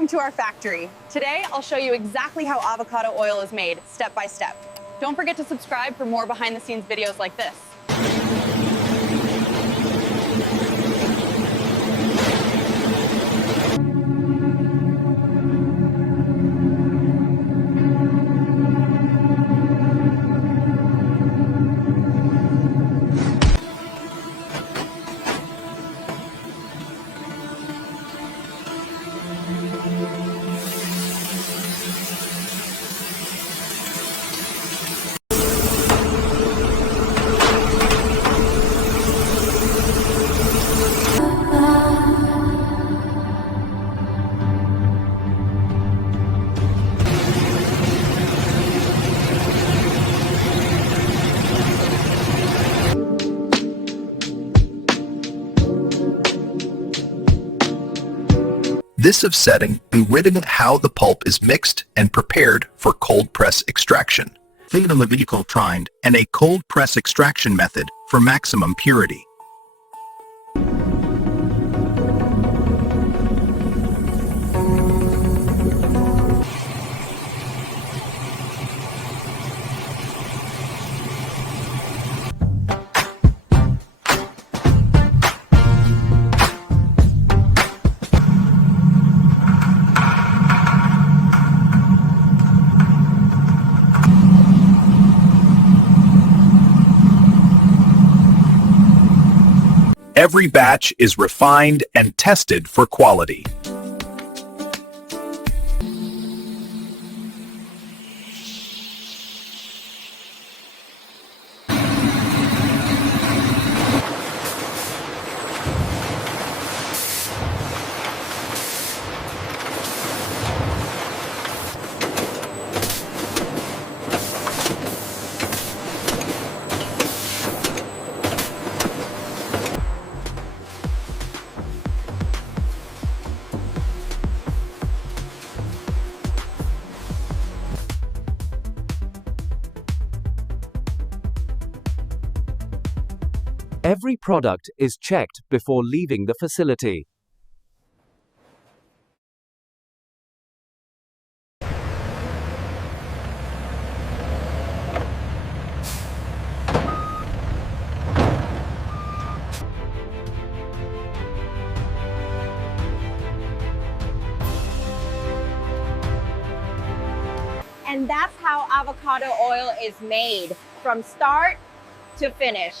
welcome to our factory. Today, I'll show you exactly how avocado oil is made, step by step. Don't forget to subscribe for more behind-the-scenes videos like this. This offsetting is written on how the pulp is mixed and prepared for cold press extraction. Tried and a cold press extraction method for maximum purity. Every batch is refined and tested for quality. Every product is checked before leaving the facility. And that's how avocado oil is made, from start to finish.